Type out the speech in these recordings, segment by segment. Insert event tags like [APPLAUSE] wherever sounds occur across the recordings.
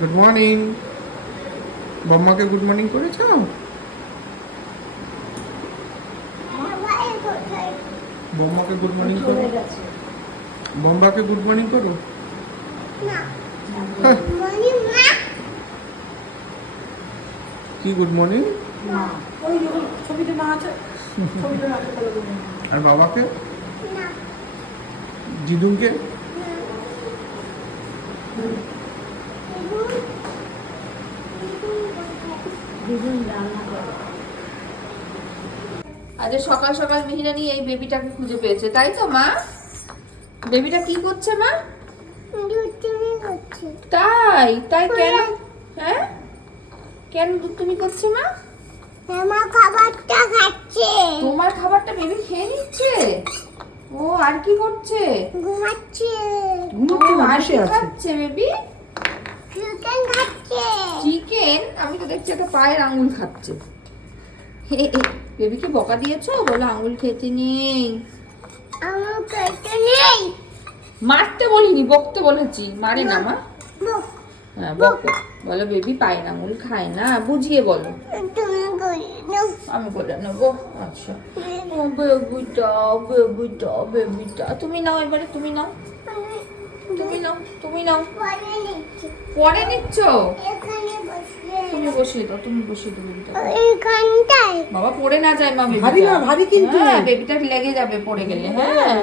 Good morning বম্মাকে good morning করেছ? বম্মাকে গুড মর্নিং করো। বম্বাকে গুড মর্নিং করো। কি গুড মর্নিং। আর বাবাকে? জিদুনকে আজ সকাল সকাল মিহিরানি এই বেবিটাকে খুঁজে পেয়েছে তাই তো মা? বেবিটা কি করছে মা? তাই তাই কেন? হ্যাঁ? কেন তুমি করছে মা? আমার খাবারটা খাচ্ছে। তোমার খাবারটা বেবি খেয়ে নিচ্ছে? ও আর কি করছে? ঘুমাচ্ছে। ঘুমোচ্ছে আর কি খাচ্ছে বেবি? চিকেন খাচ্ছে। চিকেন? আমি তো দেখছি একটা পায়ের আঙুল খাচ্ছে। বেবিকে বকা দিয়েছ? বলো আঙুল খেতে নেই। আমার পেটে নেই। মারতে বলিনি বকতে বলেছি। মারে না মা বুক, হ্যাঁ বকো বলো বেবি খায় না বুঝিয়ে বলো। আমি বলে নেব আচ্ছা। ও বেবিটা বেবিটা বেবিটা তুমি নাও এবারে তুমি নাও। তুমি নাও তুমি নাও। পরে নিচ্ছি। পরে নিচ্ছ তুমি বসিয়ে দাও তুমি বসিয়ে দাও বেবিটা বাবা পড়ে না যায় মা বেবিটা ভারী না, ভারী কিন্তু। হ্যাঁ বেবিটা লেগে যাবে পড়ে গেলে হ্যাঁ।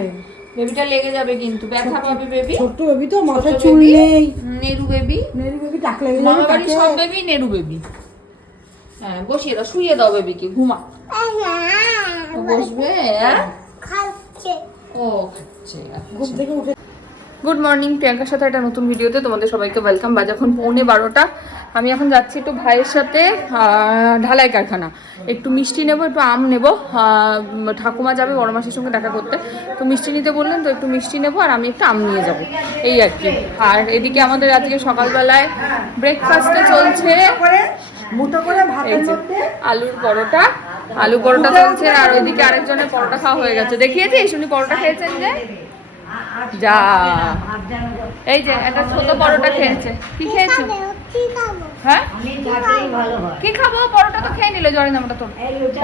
বেবিটা লেগে যাবে কিন্তু ব্যথা পাবে বেবি ছোট বেবি তো মাথা চুল নেই। নেরু বেবি নেরু বেবি টাক লেগে যাবে মামা বাড়ির সব বেবি নেরু বেবি হ্যাঁ বসিয়ে দাও শুয়ে দাও বেবিকে ঘুমা। বসবে হ্যাঁ? ও খাচ্ছে ঘুম আচ্ছা। থেকে উঠে গুড মর্নিং প্রিয়াঙ্কার সাথে একটা নতুন ভিডিওতে তোমাদের সবাইকে ওয়েলকাম বাজ এখন পৌনে বারোটা। আমি এখন যাচ্ছি একটু ভাইয়ের সাথে ঢালাই কারখানা। একটু মিষ্টি নেব, একটু আম নেব। ঠাকুমা যাবে বড় মাসির সঙ্গে দেখা করতে। তো মিষ্টি নিতে বললেন, তো একটু মিষ্টি নেব আর আমি একটু আম নিয়ে যাব। এই আর কি। আর এদিকে আমাদের আজকে সকালবেলায় ব্রেকফাস্টে চলছে। আলুর পরোটা। আলু পরোটা চলছে আর ওইদিকে আরেকজনের পরোটা খাওয়া হয়ে গেছে। দেখিয়েছিস উনি পরোটা খেয়েছেন যে? যা। এই যে একটা ছোট পরোটা খেয়েছে। কি খেয়েছো? হ্যাঁ? কি খাব? পরোটা তো খেয়ে নিলে জরে নামটা তো।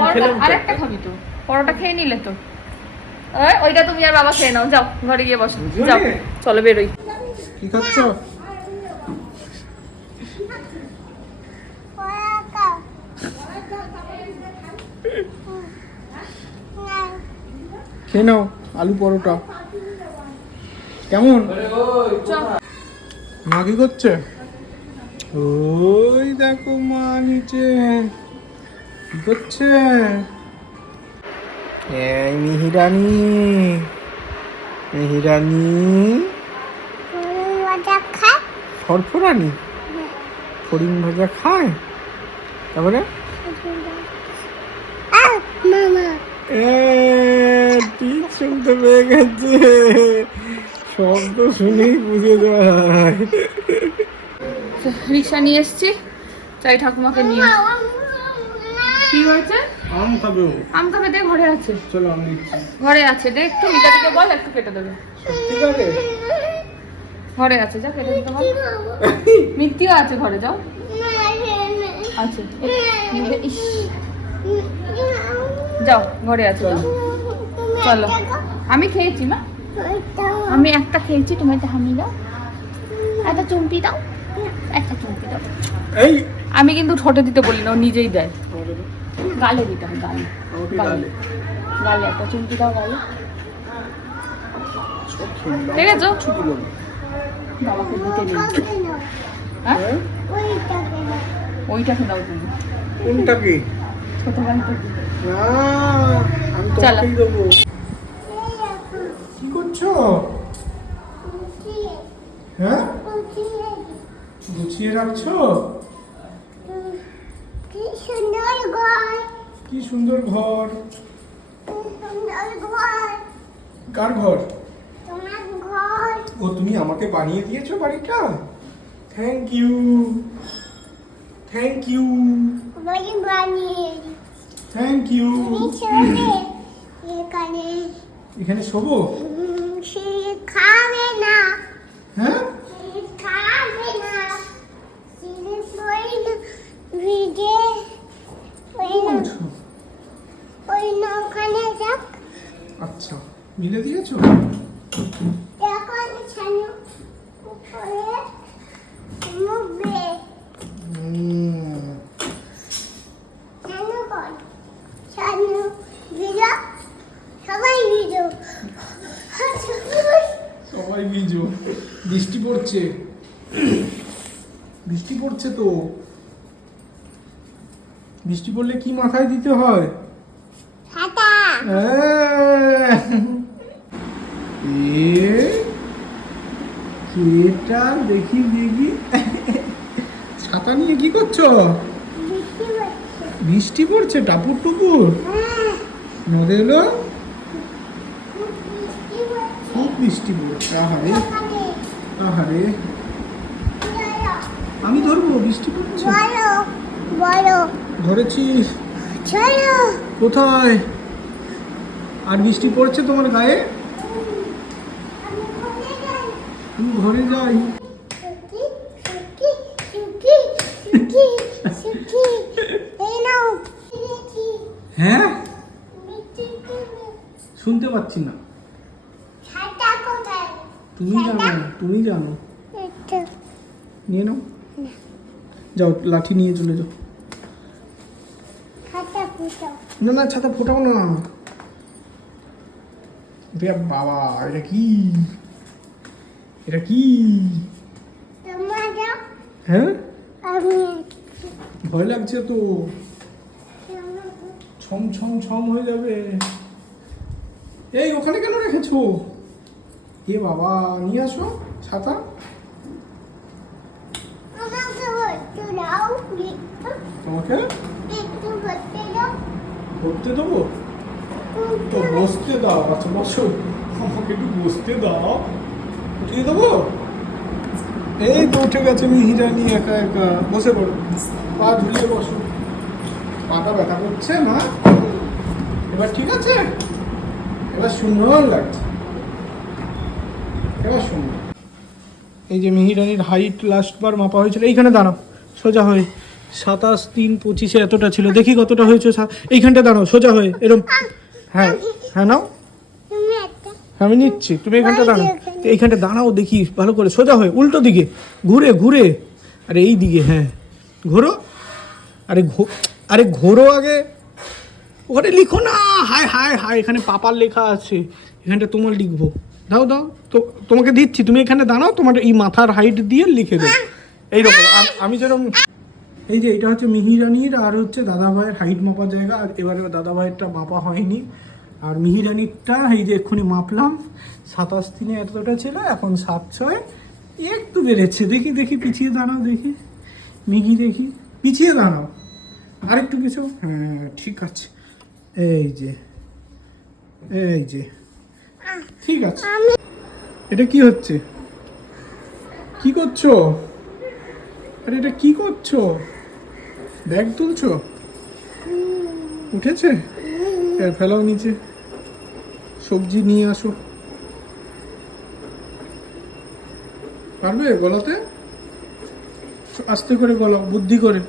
পরোটা আরেকটা খাবি তো। পরোটা খেয়ে নিলে তো। ওইটা তুমি আর বাবা খেয়ে নাও। যাও ঘরে গিয়ে বসো। যাও চলো বেরোই। কি খাচ্ছ? খেয়ে নাও আলু পরোটা। কেমন? মা কি করছে? ওই দেখো মা নিচে। কি করছে? এই মিহিরানি মিহিরানি। খায় ফরফরানি? ফড়িং ভাজা খায়? তারপরে? ঠিক শুনতে পেয়ে গেছে। শব্দ শুনেই বুঝে যায়। রিক্সা নিয়ে এসছি চাই ঠাকুমাকে নিয়ে। কি হয়েছে? আম খাবে আম খাবে দে ঘরে আছে। চলো আমি ঘরে আছে দে একটু মিতাদিকে বল একটু কেটে দেবে। ঠিক আছে ঘরে আছে যা কেটে দিতে বল। মিত্তিও আছে ঘরে যাও। আছে। ইস, যাও ঘরে আছে চলো। আমি খেয়েছি মা। আমি একটা খেয়েছি তুমি একটা হামি দাও। একটা চুমকি দাও একটা চুমকি দাও। এই! আমি কিন্তু ঠোঁটে দিতে বলি না ও নিজেই দেয়। গালে দিতে হয় গালে। গালে। গালে। গালে একটা চুমকি দাও গালে। ঠিক আছে। বাবাকে দিতে নেই। হ্যাঁ? হ্যাঁ? ওইটাকে দাও তুমি। কোনটা কি ছোট গালটা না আমি চলো। করছ হ্যাঁ? গুছিয়ে রাখছো? কি সুন্দর ঘর? কার ঘর? ও তুমি আমাকে বানিয়ে দিয়েছ বাড়িটা? Thank you thank you thank you এখানে এখানে খাবে না। হ্যাঁ? খাবে না। ভিজে ওই নৌখানে যাক। আচ্ছা মিলে দিয়েছ? মাথায় দিতে হয়। ছাতা এটা দেখি দেখি। ছাতা নিয়ে কি করছ? বৃষ্টি পড়ছে টাপুর টুপুর? হ্যাঁ। নদে এলো? খুব বৃষ্টি পড়ছে আহারে। আহারে। আমি ধরবো বৃষ্টি পড়ছে ধরেছি। চলো। কোথায়? আর বৃষ্টি পড়ছে তোমার গায়ে? আমি ঘরে যাই। হ্যাঁ? শুনতে পাচ্ছি না। তুমি জানো তুমি জানো। নিয়ে নাও। যাও লাঠি নিয়ে চলে যাও। না না ছাতা ফোটাও না। বাবা এটা কি? এটা কি? হ্যাঁ? ভয় লাগছে তো। ছম ছম ছম হয়ে যাবে। এই ওখানে কেন রেখেছো? এ বাবা নিয়ে আসো ছাতা। তোমাকে? করতে দেবো? তো বসতে দাও আচ্ছা বসো। আমাকে একটু বসতে দাও। উঠিয়ে দেবো? এই তো উঠে গেছে মিহিরা নিয়ে একা একা। বসে পড়ো। পা ঝুলিয়ে বসো। পাটা ব্যথা করছে, মা? এবার ঠিক আছে? এবার সুন্দর লাগছে। এবার সুন্দর। এই যে মিহিরানির হাইট লাস্টবার মাপা হয়েছিল, এইখানে দাঁড়াও। সোজা হয়ে। সাতাশ তিন পঁচিশে এতটা ছিল। দেখি কতটা হয়েছে। এইখানটা দাঁড়াও সোজা হয়ে এরম। হ্যাঁ হ্যাঁ নাও। তুমি আমি নিচ্ছি। তুমি এখানটা দাঁড়াও। এইখানটা দাঁড়াও দেখি ভালো করে। সোজা হয়ে উল্টো দিকে। ঘুরে ঘুরে। আরে এই দিকে হ্যাঁ। ঘোরো। আরে আরে ঘোরো আগে। ওখানে লিখো না। হায় হায় হায় এখানে পাপার লেখা আছে। এখানটা তোমার লিখব। দাও দাও। তো তোমাকে দিচ্ছি। তুমি এখানে দাঁড়াও তোমার এই মাথার হাইট দিয়ে লিখে দাও এইরকম আম- আমি যেরকম এই যে এটা হচ্ছে মিহিরানির আর হচ্ছে দাদাভাইয়ের হাইট মাপার জায়গা। আর এবারে দাদাভাইয়েরটা মাপা হয়নি। আর মিহিরানিরটা এই যে এক্ষুনি মাপলাম। সাতাশ দিনে এতটা ছিল, এখন সাত ছয়। একটু বেড়েছে। দেখি দেখি, পিছিয়ে দাঁড়াও দেখি। মিহি দেখি। পিছিয়ে দাঁড়াও। আরেকটু কিছু হ্যাঁ ঠিক আছে। এই যে এই যে। ঠিক আছে। এটা কি হচ্ছে? কি করছ? আরে এটা কি করছ? ব্যাগ তুলছো? উঠেছে? ফেলাও নিচে। সবজি নিয়ে আসো। পারবে গলাতে? আস্তে করে গলাও বুদ্ধি করে।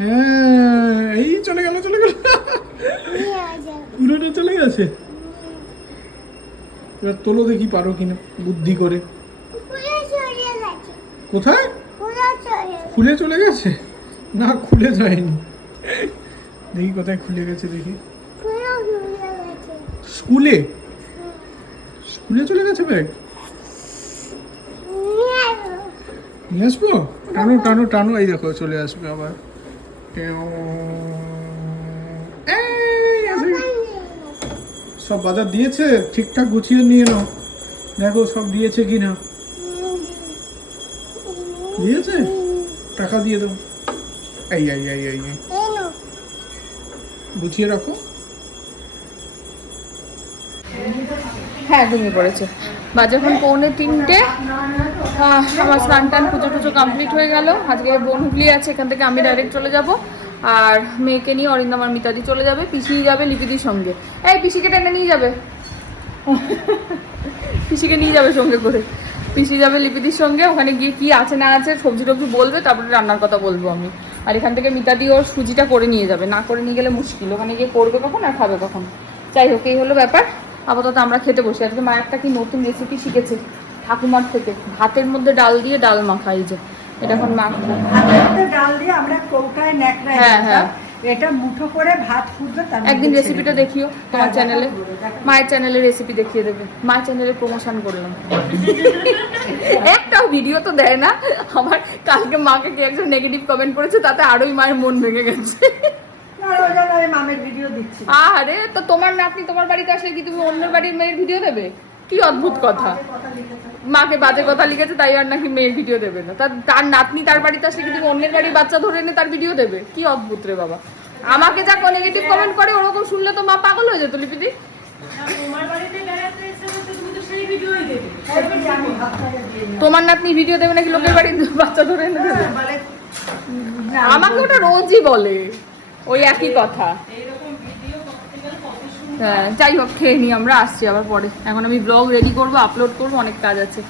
হ্যাঁ এই চলে গেল চলে গেল। পুরোটা চলে গেছে? এবার তোলো দেখি পারো কিনা বুদ্ধি করে। কোথায়? খুলে চলে গেছে? না, খুলে যায়নি। দেখি কোথায় খুলে গেছে, দেখি। স্কুলে? স্কুলে চলে গেছে ব্যাগ? নিয়ে আসব? টানো টানো টানো। এই দেখো, চলে আসবে আবার। সব বাজার দিয়েছে, ঠিকঠাক গুছিয়ে নিয়ে নাও। দেখো, সব দিয়েছে কি না দিয়েছে? টাকা দিয়ে দাও। এই এই এই এই গুছিয়ে রাখো। হ্যাঁ ঘুমিয়ে পড়েছে। বাজে এখন পৌনে তিনটে। আমার স্নান টান পুজো টুজো কমপ্লিট হয়ে গেল। আজকে বনহুগলি আছে এখান থেকে আমি ডাইরেক্ট চলে যাব। আর মেয়েকে নিয়ে অরিন্দম আর মিতাদি চলে যাবে পিসি যাবে লিপিদির সঙ্গে। এই পিসিকে টেনে নিয়ে যাবে। পিসিকে নিয়ে যাবে সঙ্গে করে। পিসি যাবে লিপিদির সঙ্গে ওখানে গিয়ে কি আছে না আছে সবজি টবজি বলবে তারপরে রান্নার কথা বলব আমি। আর এখান থেকে মিতাদি ওর সুজিটা করে নিয়ে যাবে। না করে নিয়ে গেলে মুশকিল। ওখানে গিয়ে করবে কখন আর খাবে কখন? যাই হোক এই হলো ব্যাপার। আপাতত আমরা খেতে বসি। আজকে মা একটা কি নতুন রেসিপি শিখেছে ঠাকুমার থেকে। ভাতের মধ্যে ডাল দিয়ে ডাল মাখা এই যে। এটা এখন মাখবো ডাল দিয়ে আমরা কৌটায় ন্যাকড়ায় হ্যাঁ হ্যাঁ। এটা মুঠো করে ভাত ফুটবে একদিন রেসিপিটা দেখিও তোমার চ্যানেলে। মায়ের চ্যানেলে রেসিপি দেখিয়ে দেবে। মায়ের চ্যানেলে প্রমোশন করলাম। [LAUGHS] একটাও ভিডিও তো দেয় না। আমার কালকে মাকে কে একজন নেগেটিভ কমেন্ট করেছে তাতে আরোই মায়ের মন ভেঙে গেছে। আরে তো তোমার নাতনি তোমার বাড়িতে আসলে কি তুমি অন্যের বাড়ির মেয়ের ভিডিও দেবে? কি অদ্ভুত কথা। মাকে বাজে কথা লিখেছে তাই আর নাকি মেয়ের ভিডিও দেবে না। তার তার নাতনি তার বাড়িতে আসলে কি তুমি অন্যের বাড়ির বাচ্চা ধরে এনে তার ভিডিও দেবে? কি অদ্ভুত রে বাবা। আমাকে যা নেগেটিভ কমেন্ট করে ওরকম শুনলে তো মা পাগল হয়ে যেত লিপিদি। ভাত খাইয়ে দিয়ে নিলাম। তোমার নাতনি ভিডিও দেবে নাকি লোকের বাড়ির বাচ্চা ধরে আমাকে ওটা রোজই বলে। ওই একই কথা। হ্যাঁ যাই হোক, খেয়ে নিই আমরা আসছি আবার পরে। এখন আমি ব্লগ রেডি করব আপলোড করব, অনেক কাজ আছে।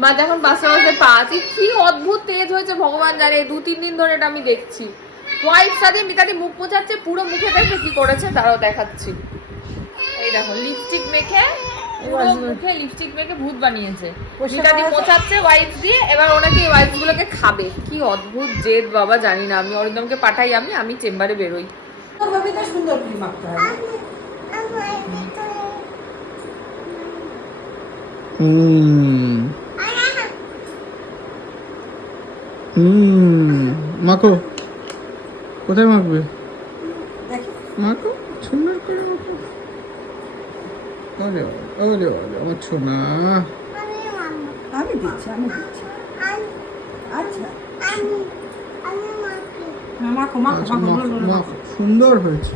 বা এখন বাসে বাসে পাঁচ কি অদ্ভুত তেজ হয়েছে, ভগবান জানে। দু, তিন দিন ধরে এটা আমি দেখছি। হোয়াইট সাদে মিতাদি মুখ মোছাচ্ছে, পুরো মুখে দেখবে কি করেছে, তারাও দেখাচ্ছি। এই দেখো লিপস্টিক মেখে পুরো মুখে লিপস্টিক মেখে ভূত বানিয়েছে। মিতাদি মোছাচ্ছে ওয়াইপস দিয়ে এবার ওনাকে এই ওয়াইপস গুলোকে খাবে? কি অদ্ভুত জেদ বাবা জানি না। আমি অরিন্দমকে পাঠাই আমি আমি চেম্বারে বেরোই। সুন্দর করে মাখতে হবে মাখো। কোথায় মাখবে? মাখো সুন্দর মাখো ওরে ওরে ওরে আমার ছোনা আমি আচ্ছা। সুন্দর হয়েছে।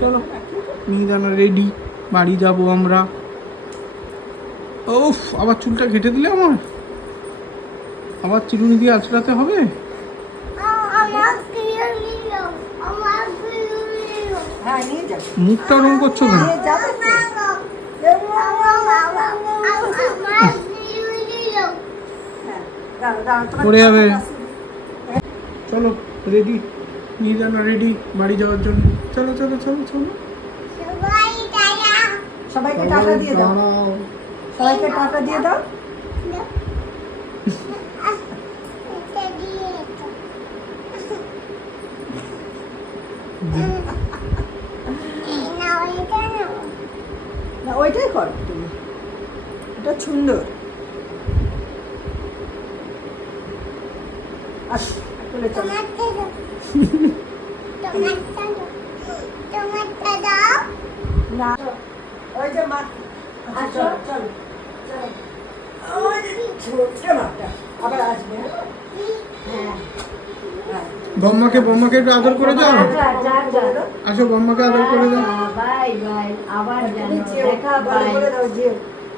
চলো মিহিদানা রেডি বাড়ি যাব আমরা। ওফ আবার চুলটা ঘেটে দিলে আমার? আবার চিরুনি দিয়ে আঁচড়াতে হবে? হ্যাঁ, মুখটা রং করছ কেন? পড়ে যাবে। চলো রেডি মিহিদানা রেডি বাড়ি যাওয়ার জন্য। চলো চলো চলো চলো। সবাইকে টাকা দিয়ে দাও। সবাইকে টাকা দিয়ে দাও। ওইটাই কর তুমি। এটা সুন্দর। বলবে আচ্ছা, তো হ্যাঁ? হ্যাঁ। বম্মাকে বম্মাকে একটু আদর করে দাও। আচ্ছা, আচ্ছা, আসো বম্মাকে আদর করে দাও। বাই বাই আবার দেখা বাই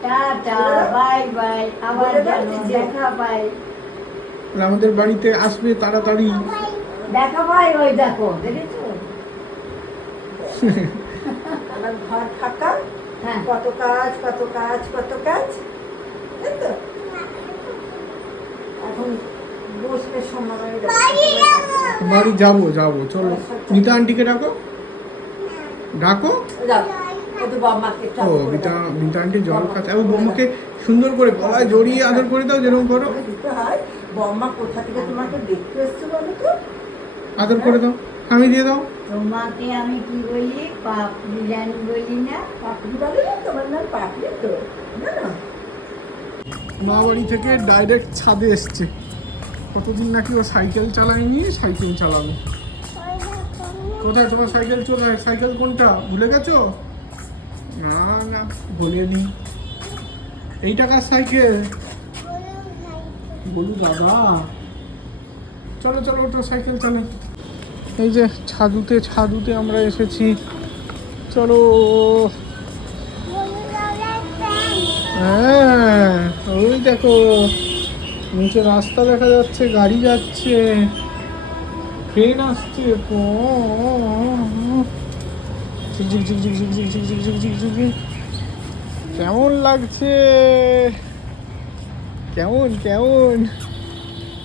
টা টা বাই বাই আবার দেখা বাই আমাদের বাড়িতে আসবে তাড়াতাড়ি। দেখা পাই ওই দেখো [LAUGHS] আমার ঘর ফাঁকা হ্যাঁ। কত কাজ কত কাজ কত কাজ এখন বসতে সময় বাড়ি যাব। যাব চলো। মিতা আন্টিকে ডাকো। ডাকো? ও মিতা মিতা আন্টি জল খাচ্ছে। ও বম্মাকে সুন্দর করে গলায় জড়িয়ে আদর করে দাও যেরকম করো। দিতে হয়। বম্মা কোথা থেকে তোমাকে দেখতে এসছে বলো তো? আদর করে দাও আমি দিয়ে দাও। তোমাকে আমি কি বলি? পাপ বিরিয়ানি বলি না? পাপড়ি বলে না তোমার নাম পাপড়ি তো না না। মা বাড়ি থেকে ডাইরেক্ট ছাদে এসছে। কতদিন নাকি ও সাইকেল চালায়নি সাইকেল চালাবো। কোথায় তোমার সাইকেল চলে সাইকেল কোনটা? ভুলে গেছো? না না ভুলিনি এই টাকার সাইকেল। গরু দাদা চলো চলো, ওটা সাইকেল চলে এই যে ছাদুতে ছাদুতে আমরা এসেছি। চলো। হ্যাঁ ওই দেখো। নিচে রাস্তা দেখা যাচ্ছে, গাড়ি যাচ্ছে। ট্রেন আসছে কেমন লাগছে? কেমন কেমন?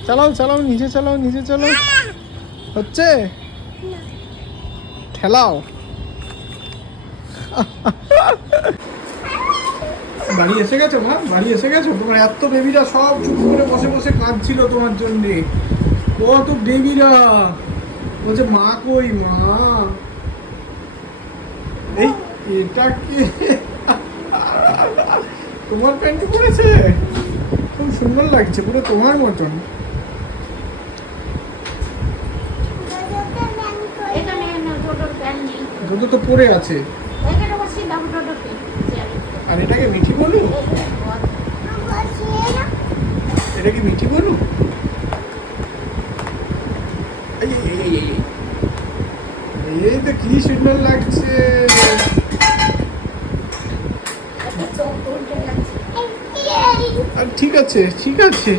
চালাও চালাও, নিচে চালাও নিচে চালাও। হচ্ছে? ঠেলাও। বাড়ি এসে গেছো ভাব বাড়ি এসে গেছো? তোমার এত বেবিরা সব চুপ করে বসে বসে কাঁদছিল তোমার জন্যে। কত বেবিরা বলছে, মা কই, মা? এই, এটা কি? তোমার প্যান্ট পরেছে খুব সুন্দর লাগছে পুরো তোমার মতন। দুটো তো পরে আছে। আর এটাকে মিঠি বলু? এটা কি মিঠি বলু। এই তো কি সুন্দর লাগছে একটা চোখ উল্টে যাচ্ছে আর ঠিক আছে ঠিক আছে।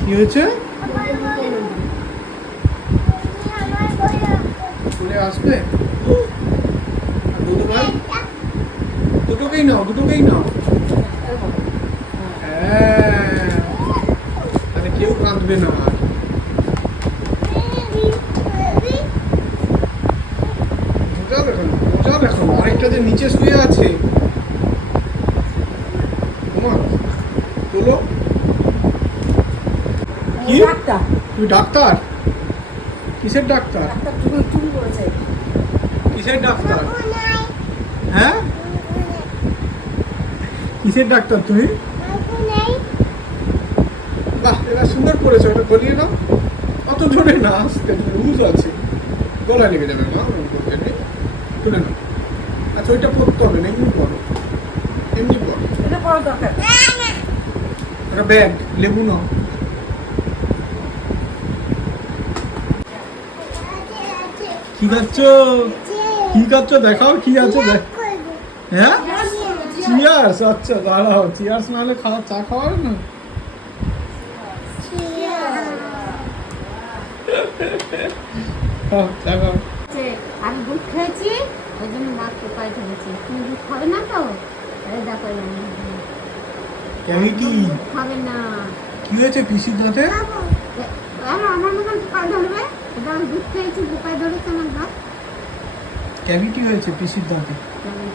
কি হয়েছে? চলে আসবে? দুটো ভাই? দুটোকেই নাও দুটোকেই নাও। হ্যাঁ। কেউ কাঁদবে না আর। মজা দেখো না, মজা দেখো না। আরেকটা যে নিচে শুয়ে আছে। তোমার তোলো। কি? ডাক্তার। তুমি ডাক্তার? কিসের ডাক্তার? কিসের ডাক্তার? হ্যাঁ? কিসের ডাক্তার তুমি বাহ এটা সুন্দর করেছ ওটা গলিয়ে নাও অত জোরে না আসতে রুজ আছে গলা লেগে যাবে মা তুলে নাও। আচ্ছা ওইটা পড়তে হবে না এমনি পড়ো এমনি পড়ো। এটা দরকার। একটা ব্যাগ লেবু নাও। কি খাচ্ছ? কি খাচ্ছ? দেখাও কি আছে দেখ। হ্যাঁ? চিয়ার্স। আচ্ছা দাঁড়াও চিয়ার্স না হলে খাওয়া চা খাওয়ার না খাও, চা খাও যে আমি দুধ খেয়েছি ওই জন্য নাক টোপায় ধরেছি। তুমি দুধ খাবে না তো? এই দেখো ক্যাভিটি দুধ খাবে না। কি হয়েছে পিসির দাঁতে? আর আমার মতন ধরবে? এটা আমি দুধ খেয়েছি ধরেছে আমার দাঁত ক্যাভিটি হয়েছে পিসির দাঁতে?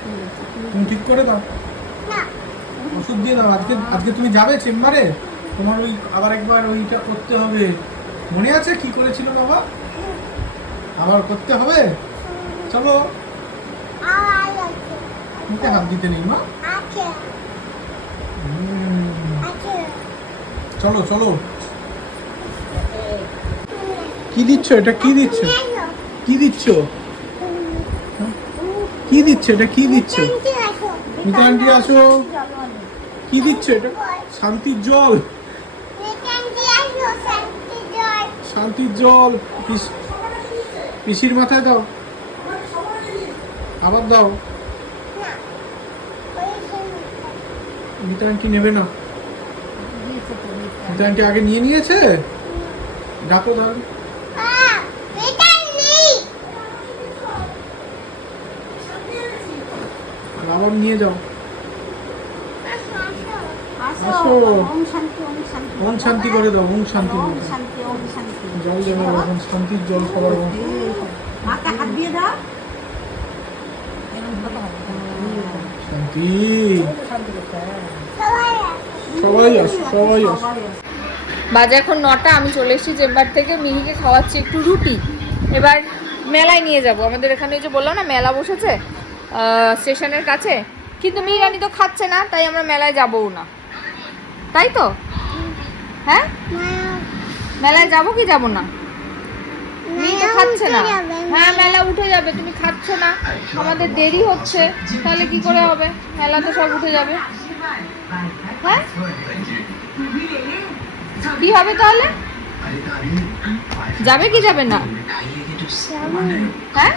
কি তুমি ঠিক করে দাও। ওষুধ দিয়ে দাও। আজকে আজকে তুমি যাবে চেম্বারে? তোমার ওই আবার একবার ওইটা করতে হবে। মনে আছে কি করেছিল বাবা? আবার করতে হবে? চলো। মুখে হাত দিতে নেই, মা। চলো চলো। কি দিচ্ছ এটা? কি দিচ্ছ? কি দিচ্ছ? কি দিচ্ছ এটা? কি দিচ্ছ? মিতা আন্টি আসো। কি দিচ্ছ এটা? শান্তির জল। শান্তির জল, পিস- পিসির মাথায় দাও। আবার দাও। মিতা নেবে না। মিতা আগে নিয়ে নিয়েছে? ডাকো তাহলে। আবার নিয়ে যাও। ওম শান্তি ওম শান্তি। করে দাও ওম শান্তি। জল দেবো এখন শান্তির জল মাকে হাত দিয়ে দাও। শান্তি। সবাই আসো সবাই আসো। বাজে এখন নটা আমি চলে এসেছি চেম্বার থেকে। মিহিকে খাওয়াচ্ছি একটু রুটি। এবার মেলায় নিয়ে যাব। আমাদের এখানে ওই যে বললাম না মেলা বসেছে স্টেশনের কাছে। কিন্তু মিহিরানি তো খাচ্ছে না তাই আমরা মেলায় যাবও না। তাই তো? হ্যাঁ? মেলায় যাব কি যাব না? তো খাচ্ছে না। হ্যাঁ মেলা উঠে যাবে। তুমি খাচ্ছ না। আমাদের দেরি হচ্ছে। তাহলে কি করে হবে? মেলা তো সব উঠে যাবে। হ্যাঁ? কি হবে তাহলে? যাবে কি যাবে না? হ্যাঁ?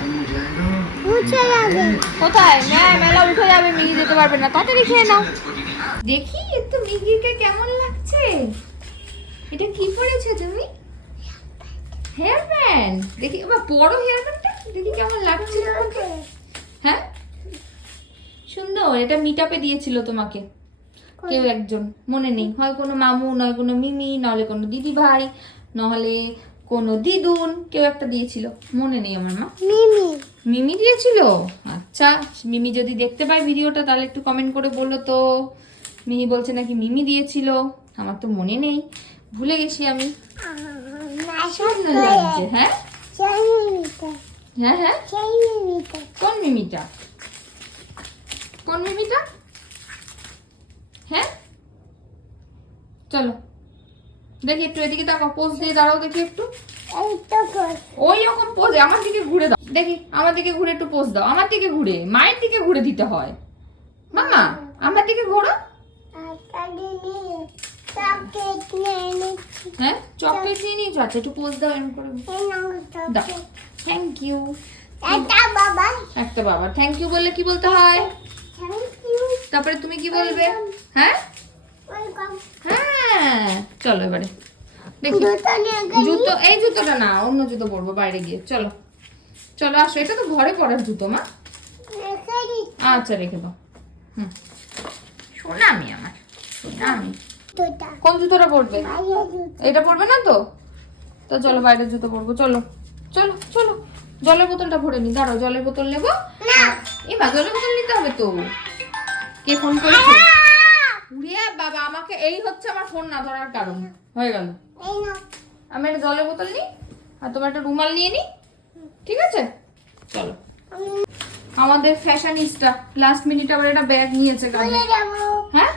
কোথায়? হ্যাঁ মেলা উঠে যাবে মিহি যেতে পারবে না। তাড়াতাড়ি খেয়ে নাও। দেখি একটু মিহিকে কেমন লাগছে? এটা কি পরেছো তুমি? হেয়ার ব্যান্ড দেখি বা বড় হেয়ার ব্যান্ডটা দেখি কেমন লাগছে তোমাকে। হ্যাঁ? সুন্দর এটা মিটাপে দিয়েছিল তোমাকে। কেউ একজন মনে নেই। হয় কোনো মামু নয় কোনো মিমি নাহলে কোনো দিদি ভাই নাহলে কোনো দিদুন কেউ একটা দিয়েছিল। মনে নেই আমার মা। মিমি। মিমি দিয়েছিল? আচ্ছা মিমি যদি দেখতে পায় ভিডিওটা তাহলে একটু কমেন্ট করে বলল তো। মিমি বলছে নাকি মিমি দিয়েছিল? আমার তো মনে নেই। ভুলে গেছি আমি। লাগছে হ্যাঁ? হ্যাঁ হ্যাঁ? কোন মিমিটা? কোন মিমিটা? হ্যাঁ? চলো। দেখি একটু এদিকে তাকাও পোজ দিয়ে দাঁড়াও দেখি একটু। ওই রকম পোজে আমার দিকে ঘুরে দাও। দেখি আমার দিকে ঘুরে একটু পোজ দাও। আমার দিকে ঘুরে মায়ের দিকে ঘুরে দিতে হয়। মামা আমার দিকে ঘোরো। হ্যাঁ চকলেট নিয়ে নিয়েছো? আচ্ছা একটু পোজ দাও এরকম করে। দাও। থ্যাংক ইউ এটা বাবা। একটা বাবা। থ্যাংক ইউ বললে কি বলতে হয়? তারপরে তুমি কি বলবে? হ্যাঁ? হ্যাঁ চলো এবারে। দেখি। জুতো এই জুতোটা না অন্য জুতো পরবো বাইরে গিয়ে। চলো। চলো আসো। এটা তো ঘরে পরার জুতো মা। আচ্ছা রেখে দাও। হুম। শোনা আমি আমার শোনা আমি কোন জুতোটা পরবে? এটা পরবে না তো? তো চলো বাইরের জুতো পরবো। চলো চলো চলো। জলের বোতলটা ভরে নি। দাঁড়াও জলের বোতল নেব? এমা জলের বোতল নিতে হবে তো। কে ফোন করেছে? উড়িয়া বাবা আমাকে এই হচ্ছে আমার ফোন না ধরার কারণ। হয়ে গেল। আমি একটা জলের বোতল নিই আর তোমার একটা রুমাল নিয়ে নিই ঠিক আছে? চলো। আমাদের ফ্যাশনিস্টা লাস্ট মিনিট আবার একটা ব্যাগ নিয়েছে হ্যাঁ?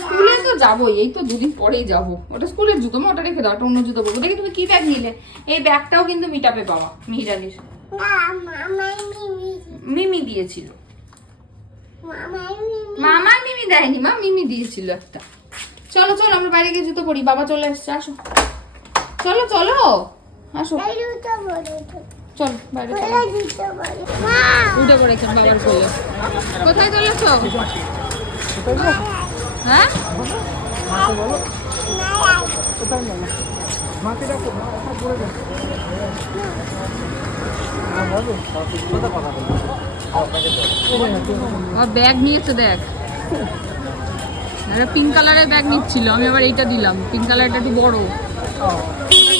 স্কুলে তো যাবোই এই তো দুদিন পরেই যাব। ওটা স্কুলের জুতো মা ওটা রেখে দাও একটা অন্য জুতো পরবো। দেখি তুমি কি ব্যাগ নিলে? এই ব্যাগটাও কিন্তু মিটাপে পাওয়া মিহিরানির মিমি মিমি দিয়েছিল। মিমি দেয়নি মা মিমি দিয়েছিল একটা। চলো চলো আমরা বাইরে গিয়ে জুতো পরি বাবা চলে এসছে আসো। চলো চলো আসো। চলো বাইরে উঠে বাবার কোলে কোথায় চলেছো হ্যাঁ? পড়ে ব্যাগ নিয়েছে দেখ। একটা পিঙ্ক কালারের ব্যাগ নিচ্ছিল, আমি আবার এইটা দিলাম। পিঙ্ক কালারটা একটু বড়।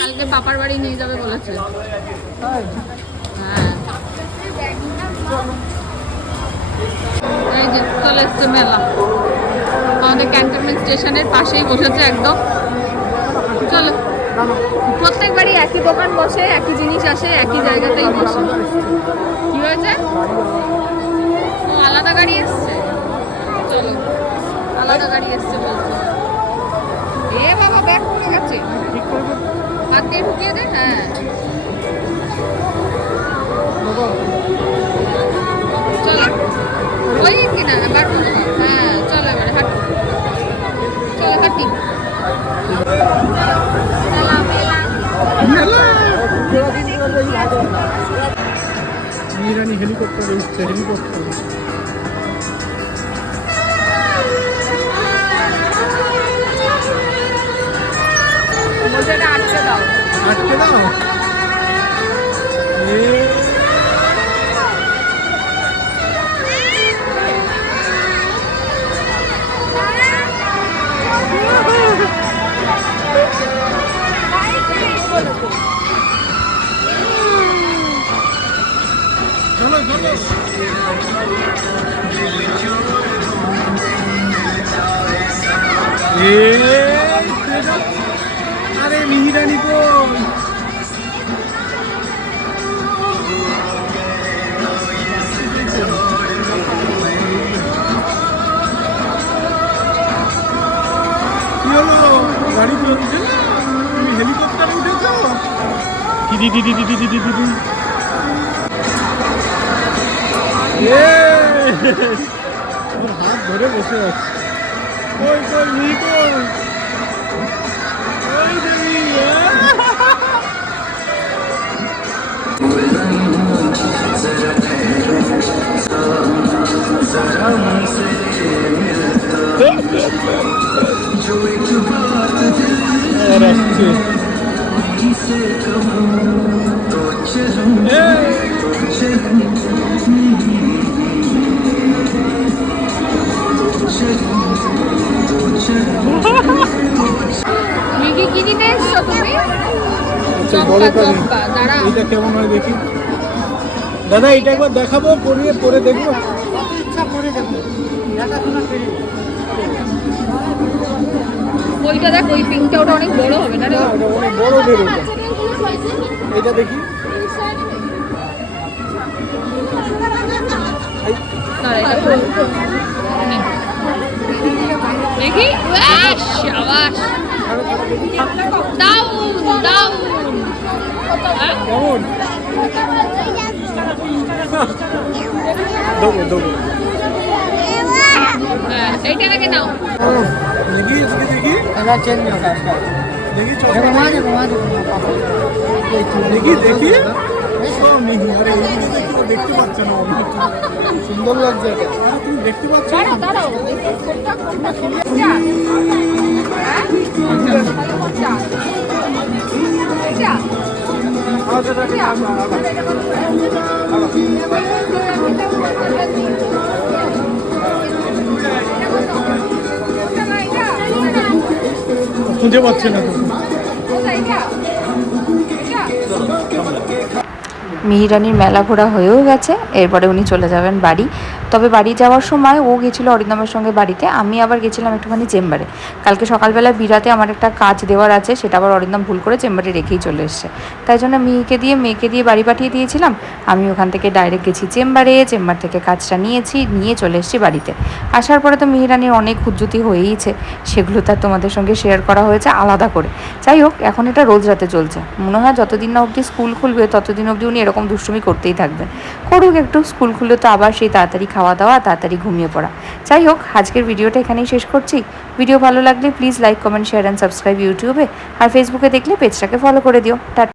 কালকে পাপার বাড়ি নিয়ে যাবে বলেছে? হ্যাঁ। এই যে, চলে এসছে মেলা। আমাদের ক্যান্টনমেন্ট স্টেশনের পাশেই বসেছে একদম। চলো। প্রত্যেকবারই একই দোকান বসে, একই জিনিস আসে, একই জায়গাতেই বসে। কি হয়েছে? ও, আলাদা গাড়ি এসছে? আলাদা গাড়ি এসছে বলছে এ বাবা ব্যাগ পড়ে গেছে। ঠিক করে দে। হাত দিয়ে ঢুকিয়ে দে হ্যাঁ। চলো। ওই কিনা বাটু হ্যাঁ চলো এবারে হাঁটো। চলো হাঁটি। মিহিরানি হেলিকপ্টারে উঠছে হেলিকপ্টার। এটা আটকে দাও। আটকে দাও? এইটা কেমন হয় দেখি। দাদা এটা একবার দেখাবো পরিয়ে পরে দেখব। ওইটা দেখ ওই পিঙ্কটা ওটা অনেক বড় হবে না অনেক বড় এটা দেখি। দেখি হ্যাঁ? কেমন? দেবো দেবো হ্যাঁ, এইটা নাও। দেখি দেখি চেঞ্জ হোক আজকাল দেখি দেখি দেখি। দেখি। তো দেখতে পাচ্ছে না সুন্দর লাগছে তুমি দেখতে পাচ্ছ দাঁড়াও খুঁজে পাচ্ছে না মিহিরানির মেলা ঘোরা হয়েও গেছে এরপরে উনি চলে যাবেন বাড়ি। তবে বাড়ি যাওয়ার সময় ও গেছিল অরিন্দমের সঙ্গে বাড়িতে, আমি আবার গেছিলাম একটুখানি চেম্বারে। কালকে সকালবেলা বিরাতে আমার একটা কাজ দেওয়ার আছে, সেটা আবার অরিন্দম ভুল করে চেম্বারে রেখেই চলে এসছে। তাই জন্য মেয়েকে দিয়ে মেয়েকে দিয়ে বাড়ি পাঠিয়ে দিয়েছিলাম। আমি ওখান থেকে ডাইরেক্ট গেছি চেম্বারে, চেম্বার থেকে কাজটা নিয়েছি, নিয়ে চলে এসেছি বাড়িতে। আসার পরে তো মিহিরানির অনেক হুজ্জুতি হয়েইছে, সেগুলো তার তোমাদের সঙ্গে শেয়ার করা হয়েছে আলাদা করে। যাই হোক, এখন এটা রোজ রাতে চলছে। মনে হয় যতদিন না অবধি স্কুল খুলবে, ততদিন অবধি উনি এরকম দুষ্টুমি করতেই থাকবেন। করুক, একটু স্কুল খুললে তো আবার সেই তাড়াতাড়ি খাওয়া দাওয়া তাড়াতাড়ি ঘুমিয়ে পড়া। যাই হোক আজকের ভিডিওটা এখানেই শেষ করছি। ভিডিও ভালো লাগলে please like comment share and subscribe ইউটিউবে আর ফেসবুকে দেখলে পেজটাকে ফলো করে দিও। টাটা